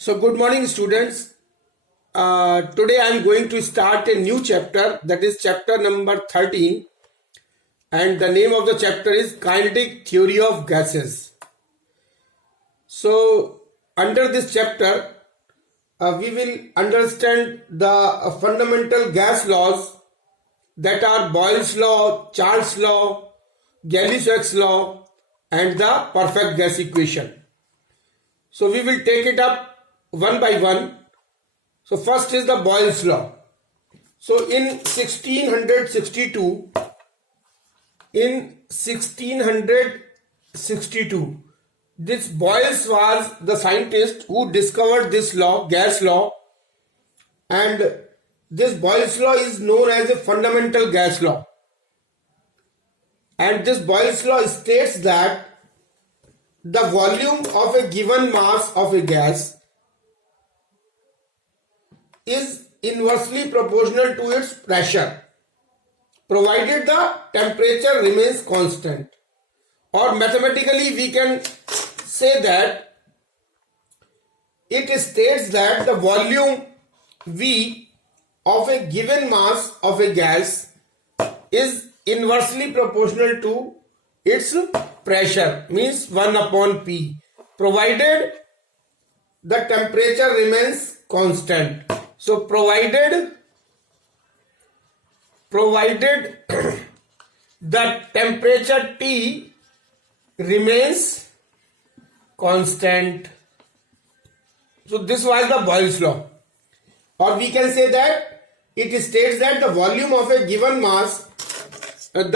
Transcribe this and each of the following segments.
So good morning students. Today I am going to start a new chapter, that is chapter number 13, and the name of the chapter is Kinetic Theory of Gases. So under this chapter we will understand the fundamental gas laws that are Boyle's law, Charles law, Gay-Lussac's law and the perfect gas equation. So we will take it up one by one. So first is the Boyle's law. So in 1662, this Boyles was the scientist who discovered this law, gas law, and this Boyle's law is known as a fundamental gas law. And this Boyle's law states that the volume of a given mass of a gas is inversely proportional to its pressure, provided the temperature remains constant. Or mathematically we can say that it states that the volume V of a given mass of a gas is inversely proportional to its pressure, means 1 upon P, provided the temperature remains constant. So provided the temperature T remains constant. So this was the Boyle's law. Or we can say that it states that the volume of a given mass of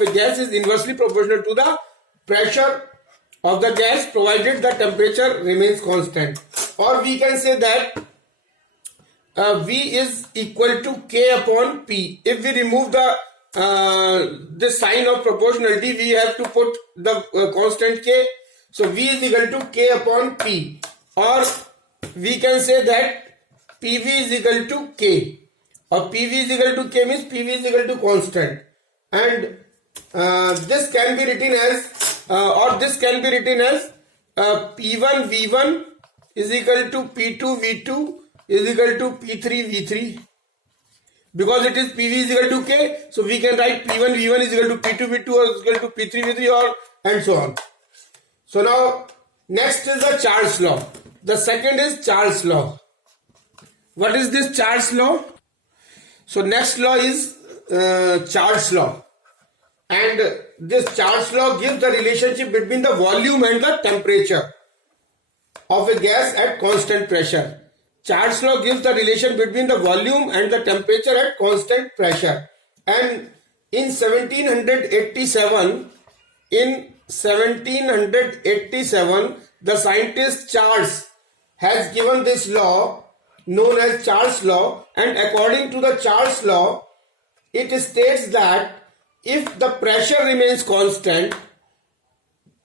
a gas is inversely proportional to the pressure of the gas, provided the temperature remains constant. Or we can say that V is equal to K upon P. If we remove the this sign of proportionality, we have to put the constant K. So V is equal to K upon P. Or we can say that PV is equal to K. Or PV is equal to K means PV is equal to constant. And this can be written as P1 V1 is equal to P2 V2 is equal to P3 V3. Because it is PV is equal to K, so we can write P1 V1 is equal to P2 V2 or is equal to P3 V3 or and so on. So now next is the Charles law. The second is Charles law. What is this Charles law? So next law is Charles law. And this Charles law gives the relationship between the volume and the temperature of a gas at constant pressure. Charles law gives the relation between the volume and the temperature at constant pressure. And in 1787, the scientist Charles has given this law known as Charles law, and according to the Charles law, it states that if the pressure remains constant,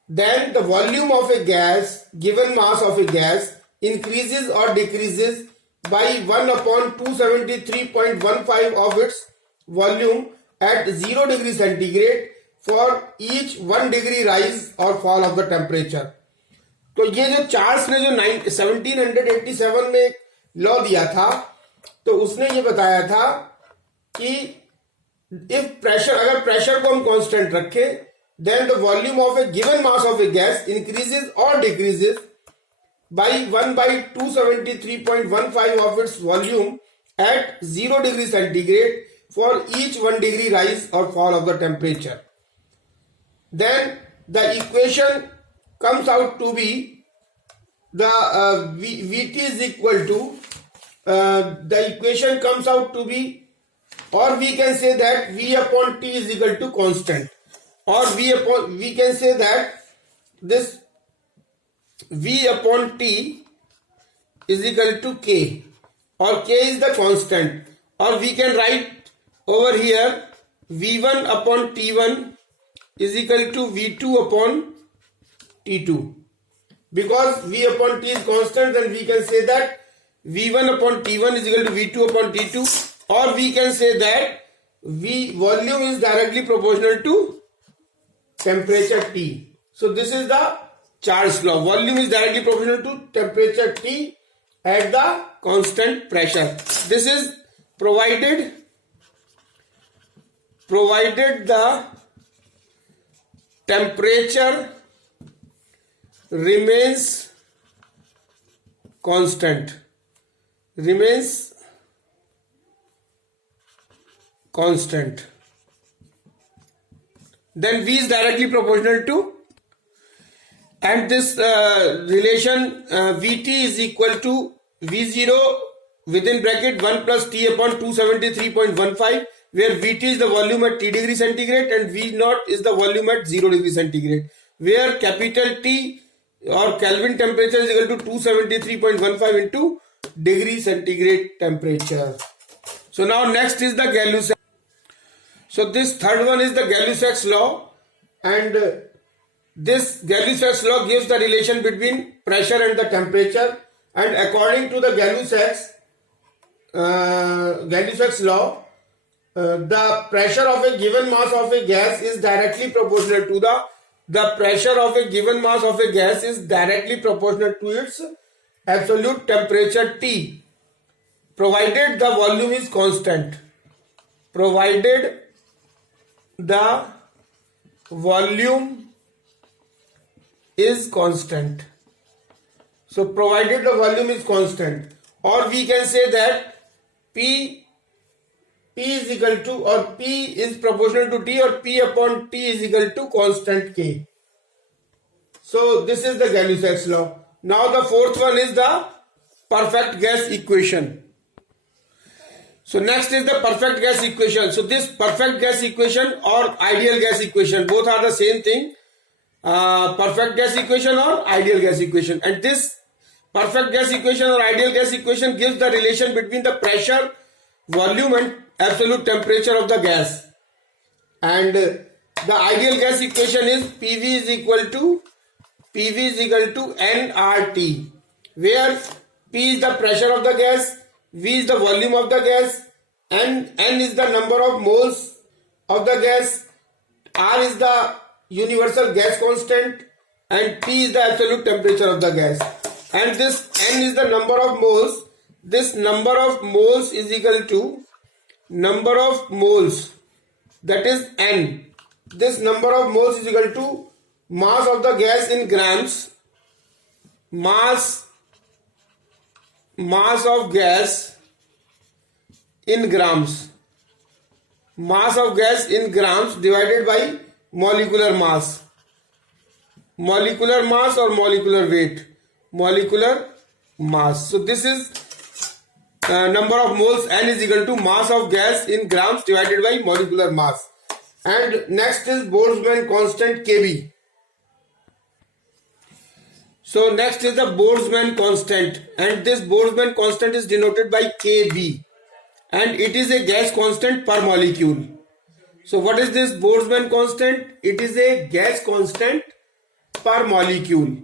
then the volume of a gas, given mass of a gas, increases or decreases by 1 upon 273.15 of its volume at 0 degree centigrade for each 1 degree rise or fall of the temperature. तो ये जो Charles ने जो 1787 में law दिया था, तो उसने ये बताया था कि अगर प्रेशर को हम कांस्टेंट रखें, then the volume of a given mass of a gas increases or decreases by 1 by 273.15 of its volume at 0 degree centigrade for each 1 degree rise or fall of the temperature. Then the equation comes out to be the Vt is equal to the equation comes out to be, or we can say that V upon T is equal to constant, or we can say that this V upon T is equal to K, or K is the constant, or we can write over here V1 upon T1 is equal to V2 upon T2. Because V upon T is constant, then we can say that V1 upon T1 is equal to V2 upon T2, or we can say that volume is directly proportional to temperature T. So this is the Charles law. Volume is directly proportional to temperature T at the constant pressure. This is provided the temperature remains constant. Then V is directly proportional to, and this relation Vt is equal to V0 within bracket 1 plus T upon 273.15, where Vt is the volume at T degree centigrade and V0 is the volume at 0 degree centigrade, where capital T or Kelvin temperature is equal to 273.15 into degree centigrade temperature. So now next is the Gay-Lussac. So this third one is the Gay-Lussac's law, and this Gay-Lussac's law gives the relation between pressure and the temperature, and according to the Gay-Lussac's law, the pressure of a given mass of a gas is directly proportional to the pressure of a given mass of a gas is directly proportional to its absolute temperature T, provided the volume is constant. Provided the volume is constant. So provided the volume is constant, or we can say that P is equal to, or P is proportional to T, or P upon T is equal to constant K. So this is the Gay-Lussac's law. Now the fourth one is the perfect gas equation. So next is the perfect gas equation. So this perfect gas equation or ideal gas equation, both are the same thing. Perfect gas equation or ideal gas equation. And this perfect gas equation or ideal gas equation gives the relation between the pressure, volume and absolute temperature of the gas. And the ideal gas equation is PV is equal to nRT, where P is the pressure of the gas, V is the volume of the gas, and N is the number of moles of the gas, R is the universal gas constant, and T is the absolute temperature of the gas. And this N is the number of moles. This number of moles is equal to number of moles, that is N. This number of moles is equal to mass of the gas in grams, mass of gas in grams, mass of gas in grams divided by molecular mass or molecular weight, molecular mass. So this is number of moles. N is equal to mass of gas in grams divided by molecular mass. And next is Boltzmann constant Kb. So next is the Boltzmann constant, and this Boltzmann constant is denoted by Kb, and it is a gas constant per molecule. So what is this Boltzmann constant? It is a gas constant per molecule,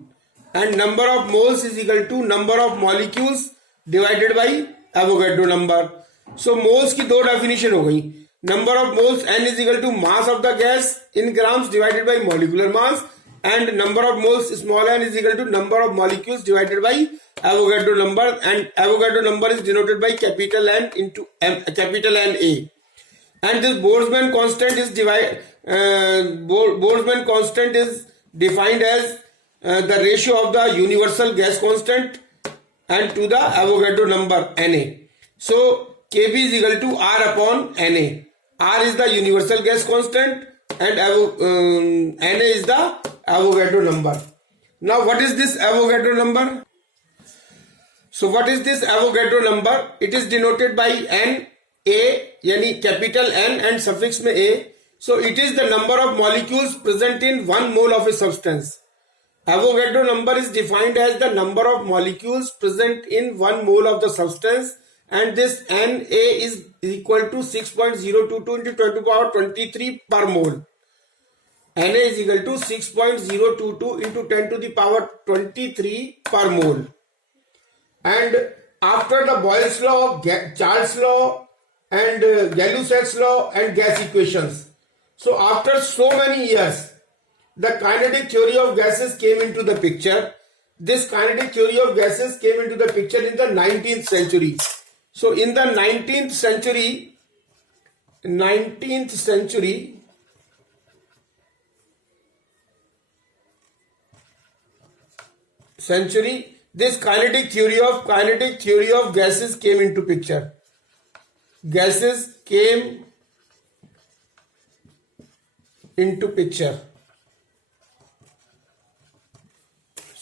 and number of moles is equal to number of molecules divided by Avogadro number. So moles की दो definition हो गई. Number of moles N is equal to mass of the gas in grams divided by molecular mass, and number of moles small n is equal to number of molecules divided by Avogadro number, and Avogadro number is denoted by capital N into capital NA. And this Boltzmann constant is defined as the ratio of the universal gas constant and to the Avogadro number Na. So Kb is equal to R upon Na. R is the universal gas constant and Na is the Avogadro number. Now what is this Avogadro number? So what is this Avogadro number? It is denoted by Na, yani capital N and suffix में A. So it is the number of molecules present in 1 mole of a substance. Avogadro number is defined as the number of molecules present in 1 mole of the substance, and this Na is equal to 6.022 into 10 to the power 23 per mole. Na is equal to 6.022 into 10 to the power 23 per mole. And after the Boyle's law, Charles law and Gay-Lussac's law and gas equations, so after so many years the kinetic theory of gases came into the picture. This kinetic theory of gases came into the picture in the 19th century. So in the 19th century, this kinetic theory of gases came into picture. Gases came into picture.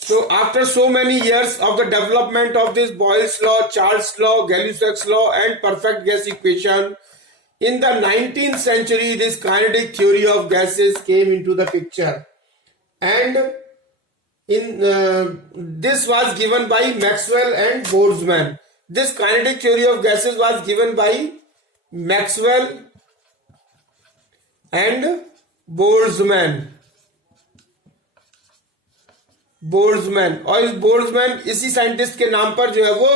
So after so many years of the development of this Boyle's law, Charles' law, Gay-Lussac's law and perfect gas equation, in the 19th century this kinetic theory of gases came into the picture, and this was given by Maxwell and Boltzmann. This kinetic theory of gases was given by Maxwell and Boltzmann. और इस Boltzmann इसी scientist के नाम पर जो है वो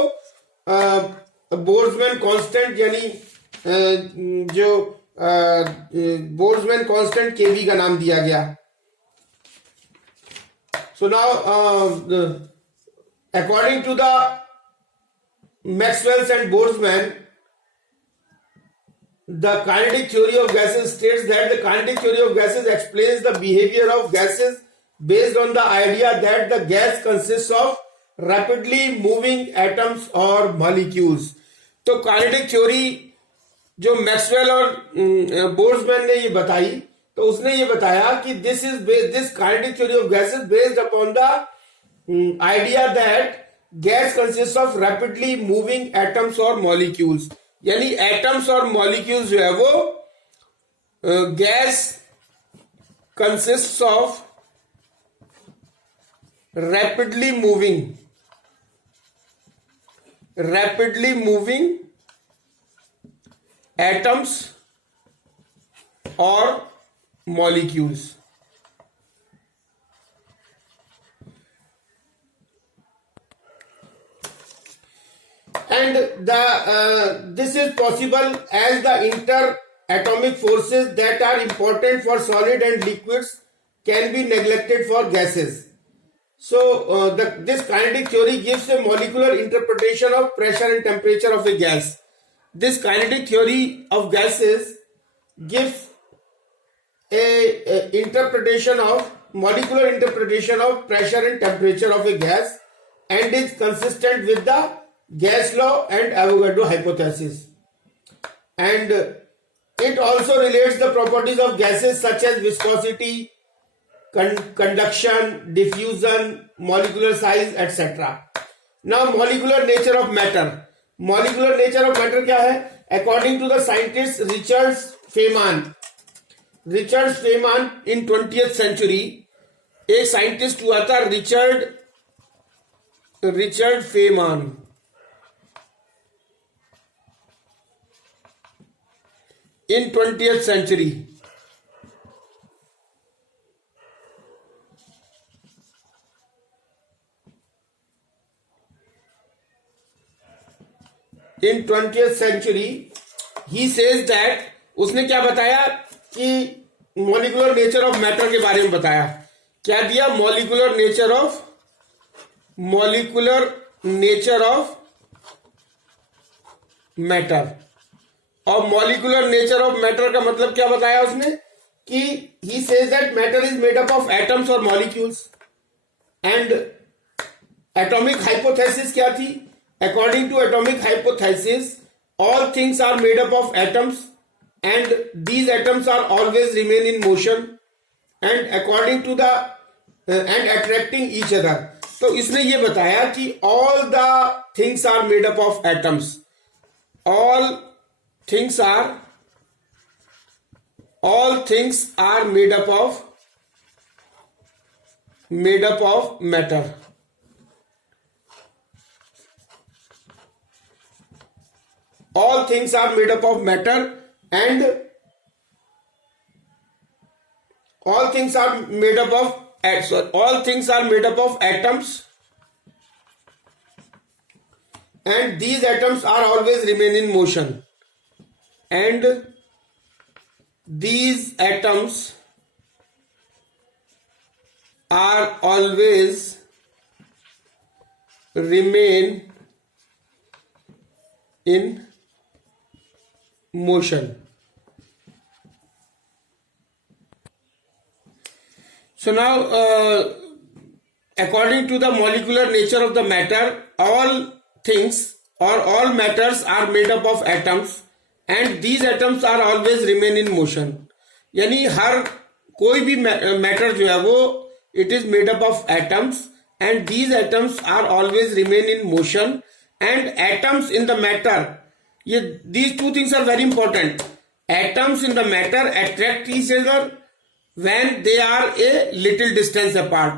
Boltzmann constant यानी जो बोल्ट्जमैन कांस्टेंट केवी का नाम दिया गया. So now according to the Maxwell's and Boltzmann, the kinetic theory of gases states that the kinetic theory of gases explains the behavior of gases based on the idea that the gas consists of rapidly moving atoms or molecules. तो kinetic theory जो Maxwell और Boltzmann ने ये बताई, तो उसने ये बताया कि this kinetic theory of gases based upon the idea that gas consist of rapidly moving atoms और मॉलिक्यूल्स. यानी एटम्स और मॉलिक्यूल्स जो है वो gas consist of rapidly moving atoms or molecules. And this is possible as the interatomic forces that are important for solid and liquids can be neglected for gases. So this kinetic theory gives a molecular interpretation of pressure and temperature of a gas. This kinetic theory of gases gives a molecular interpretation of pressure and temperature of a gas and is consistent with the gas law and Avogadro hypothesis. And it also relates the properties of gases such as viscosity, conduction, diffusion, molecular size, etc. Now molecular nature of matter. Molecular nature of matter क्या है? According to the scientist Richard Feynman in 20th century, एक scientist हुआ था Richard फेमान. In 20th century, in 20th century he says that उसने क्या बताया कि molecular nature of matter के बारे में बताया. क्या दिया? Molecular nature of matter. और मॉलिक्यूलर नेचर ऑफ मैटर का मतलब क्या बताया उसने कि he says that matter is made up of atoms और molecules. and atomic hypothesis क्या थी? According to atomic hypothesis, all things are made up of atoms and these atoms are always remain in motion and according to the and attracting each other. तो इसने ये बताया कि all the things are made up of atoms. All things are made up of matter. All things are made up of matter and all things are made up of atoms and these atoms are always remain in motion and these atoms are always remain in motion. So now, according to the molecular nature of the matter, all things or all matters are made up of atoms, and these atoms are always remain in motion. यानी हर कोई भी matter जो है वो it is made up of atoms, and these atoms are always remain in motion. And atoms in the matter, these two things are very important. Atoms in the matter attract each other when they are a little distance apart.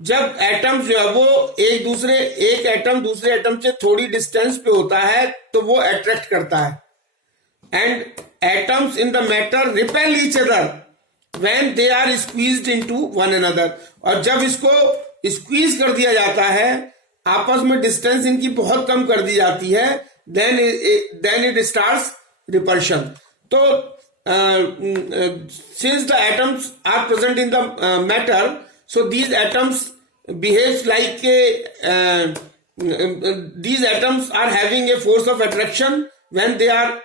जब atoms जो है वो एक atom दूसरे atom से थोड़ी distance पे होता है तो वो अट्रैक्ट करता है. And atoms in the matter repel each other when they are squeezed into one another. और जब इसको स्क्वीज कर दिया जाता है, आपस में डिस्टेंस इनकी बहुत कम कर दी जाती है, देन इट स्टार्ट्स रिपल्शन. तो since the atoms are present in the matter, so these atoms behaves like these atoms are having a force of attraction when they are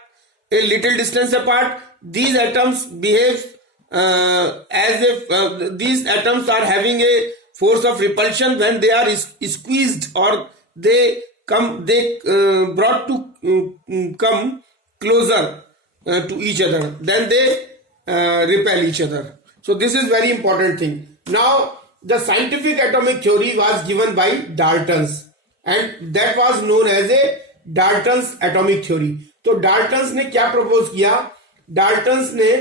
a little distance apart. These atoms behave as if these atoms are having a force of repulsion when they are squeezed, or they brought to come closer to each other, then they repel each other. So this is very important thing. Now the scientific atomic theory was given by Daltons, and that was known as a Dalton's atomic theory. तो Daltons ने क्या propose किया? Daltons ने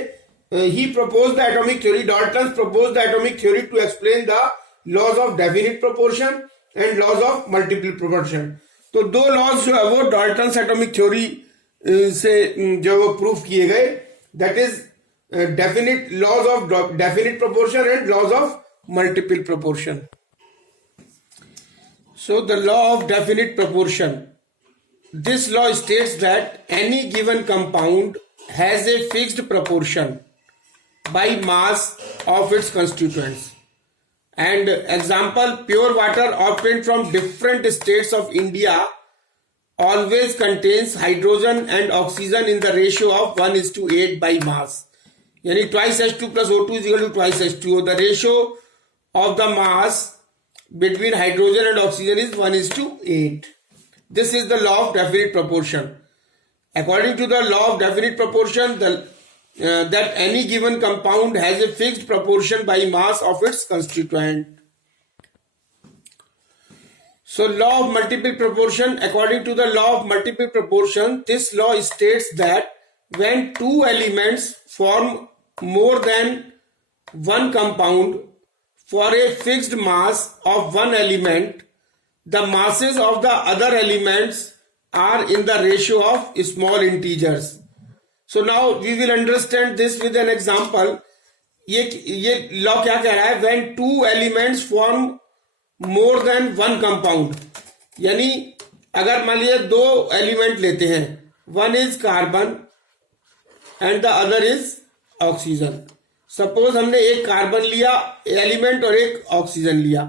he proposed the atomic theory. Daltons proposed the atomic theory to explain the laws of definite proportion and laws of multiple proportion. तो दो laws जो है वो Daltons atomic theory से जो वो प्रूफ किए गए, that is definite laws of definite proportion and laws of multiple proportion. So the law of definite proportion, this law states that any given compound has a fixed proportion by mass of its constituents. And example, pure water obtained from different states of India always contains hydrogen and oxygen in the ratio of 1:8 by mass. यानी twice H2 plus O2 is equal to twice H2O. The ratio of the mass between hydrogen and oxygen is 1:8. This is the law of definite proportion. According to the law of definite proportion, that any given compound has a fixed proportion by mass of its constituent. So law of multiple proportion, according to the law of multiple proportion, this law states that when two elements form more than one compound for a fixed mass of one element, the masses of the other elements are in the ratio of small integers. So now we will understand this with an example. ये law क्या कह रहा है? When two elements form more than one compound, यानी अगर मान लीजिए दो एलिमेंट लेते हैं, one is carbon and the other is oxygen. Suppose हमने एक कार्बन लिया एलिमेंट और एक ऑक्सीजन लिया.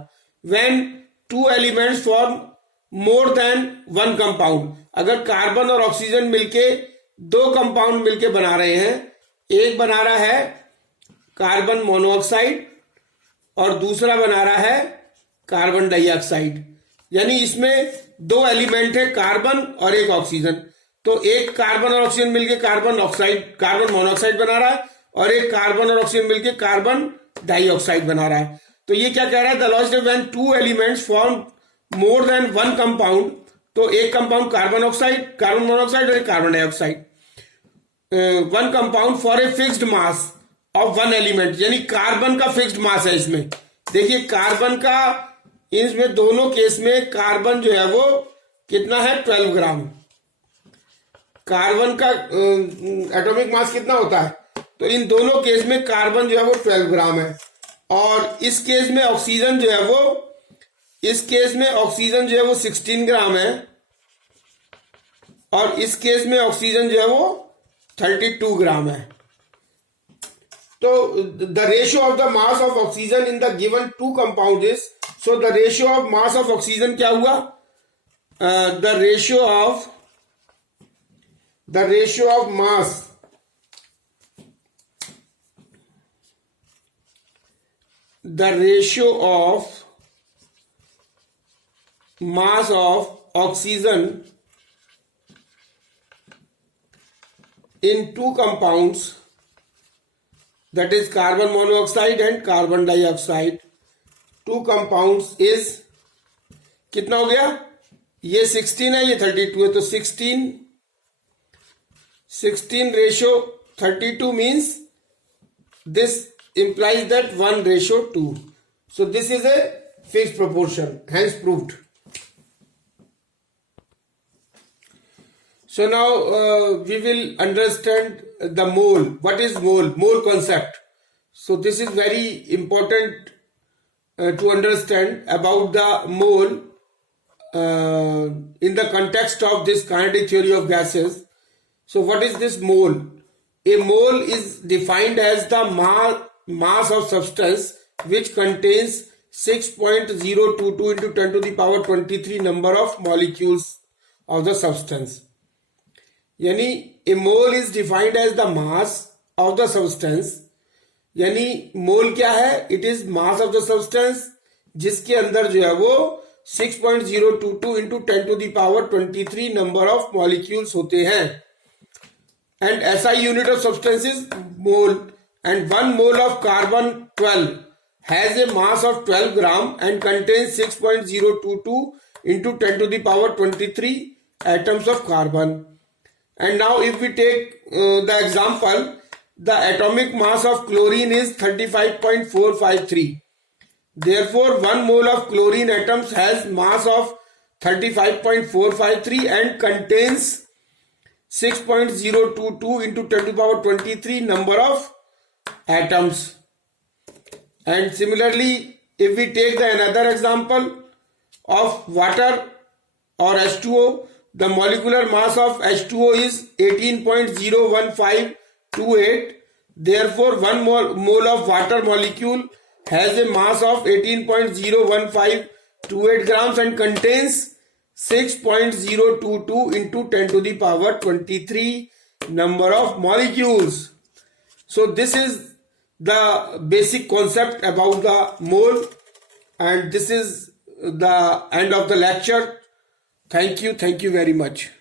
When two elements form more than one compound, अगर कार्बन और ऑक्सीजन मिलके दो कंपाउंड मिलके बना रहे हैं, एक बना रहा है कार्बन मोनोऑक्साइड और दूसरा बना रहा है कार्बन डाइऑक्साइड, यानी इसमें दो एलिमेंट है कार्बन और एक ऑक्सीजन. तो एक कार्बन और ऑक्सीजन मिलके कार्बन मोनोऑक्साइड बना रहा है, और एक कार्बन और ऑक्सीजन मिलके कार्बन डाइऑक्साइड बना रहा है. तो ये क्या कह रहा है? The law is when two elements form more than one compound, तो एक कंपाउंड कार्बन मोनोऑक्साइड और एक carbon dioxide, one compound for a fixed mass of one element, यानी कार्बन का फिक्स्ड मास है इसमें. देखिए कार्बन का इसमें दोनों केस में कार्बन जो है वो कितना है? 12 ग्राम. कार्बन का एटॉमिक मास कितना होता है? तो इन दोनों केस में कार्बन जो है वो 12 ग्राम है. और इस केस में ऑक्सीजन जो है वो 16 ग्राम है, और इस केस में ऑक्सीजन जो है वो 32 ग्राम है. तो the ratio of the mass of oxygen in the given two compound is, so the ratio of mass of oxygen क्या हुआ? The ratio of mass of oxygen in two compounds, that is carbon monoxide and carbon dioxide, two compounds is कितना हो गया? ये 16 है, ये 32 है, तो 16 ratio 32 means this implies that 1:2. So this is a fixed proportion, hence proved. So now we will understand the mole. What is mole? Mole concept. So this is very important to understand about the mole in the context of this kinetic theory of gases. So what is this mole? A mole is defined as the mass of substance which contains 6.022 into 10 to the power 23 number of molecules of the substance. यानी a mole is defined as the mass of the substance. यानी मोल क्या है? It is mass of the substance जिसके अंदर जो है वो 6.022 into 10 to the power 23 number of molecules होते हैं. And SI unit of substance is mole, and 1 mole of carbon 12 has a mass of 12 gram and contains 6.022 into 10 to the power 23 atoms of carbon. And now if we take the example, the atomic mass of chlorine is 35.453. Therefore 1 mole of chlorine atoms has mass of 35.453 and contains 6.022 into 10 to the power 23 number of atoms. And similarly, if we take another example of water or H2O, the molecular mass of H2O is 18.01528. Therefore, 1 mole of water molecule has a mass of 18.01528 grams and contains 6.022 into 10 to the power 23 number of molecules. So this is the basic concept about the mole, and this is the end of the lecture. Thank you very much.